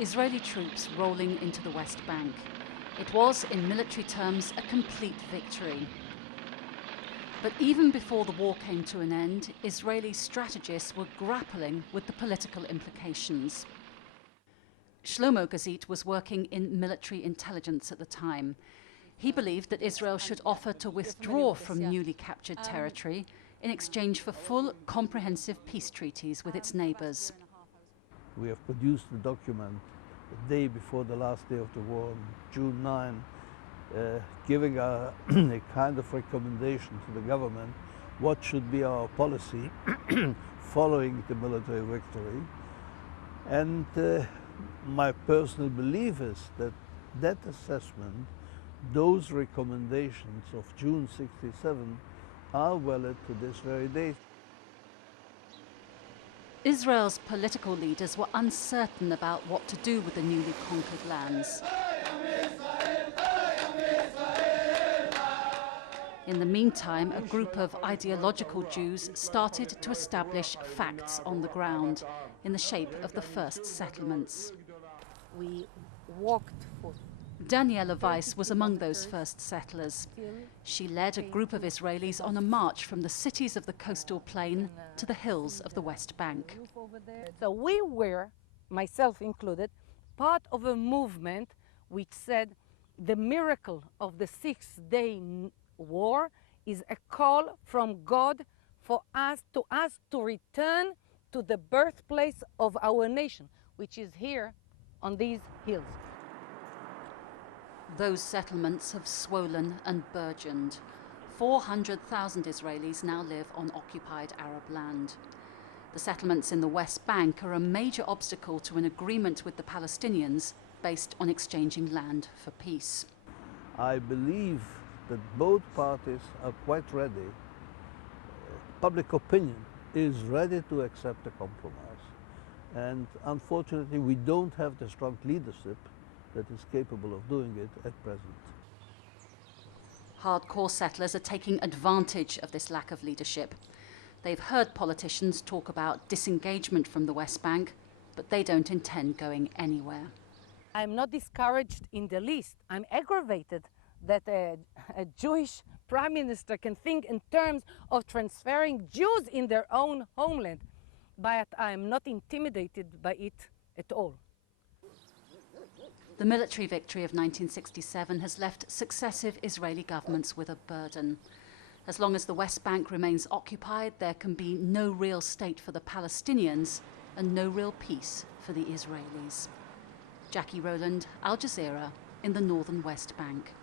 Israeli troops rolling into the West Bank. It was, in military terms, a complete victory. But even before the war came to an end, Israeli strategists were grappling with the political implications. Shlomo Gazit was working in military intelligence at the time. He believed that Israel should offer to withdraw from newly captured territory in exchange for full, comprehensive peace treaties with its neighbours. We have produced the document the day before the last day of the war, on June 9, giving a kind of recommendation to the government what should be our policy following the military victory. And my personal belief is that that assessment, those recommendations of June 67 are valid to this very day. Israel's political leaders were uncertain about what to do with the newly conquered lands. In the meantime, a group of ideological Jews started to establish facts on the ground in the shape of the first settlements. We walked for Daniela Weiss was among those first settlers. She led a group of Israelis on a march from the cities of the coastal plain to the hills of the West Bank. So we were, myself included, part of a movement which said the miracle of the Six-Day War is a call from God for us to return to the birthplace of our nation, which is here on these hills. Those settlements have swollen and burgeoned. 400,000 Israelis now live on occupied Arab land. The settlements in the West Bank are a major obstacle to an agreement with the Palestinians based on exchanging land for peace. I believe that both parties are quite ready. Public opinion is ready to accept a compromise. And unfortunately, we don't have the strong leadership that is capable of doing it at present. Hardcore settlers are taking advantage of this lack of leadership. They've heard politicians talk about disengagement from the West Bank, but they don't intend going anywhere. I'm not discouraged in the least. I'm aggravated that a Jewish prime minister can think in terms of transferring Jews in their own homeland, but I'm not intimidated by it at all. The military victory of 1967 has left successive Israeli governments with a burden. As long as the West Bank remains occupied, there can be no real state for the Palestinians and no real peace for the Israelis. Jacky, Rowland, Al Jazeera in the northern West Bank.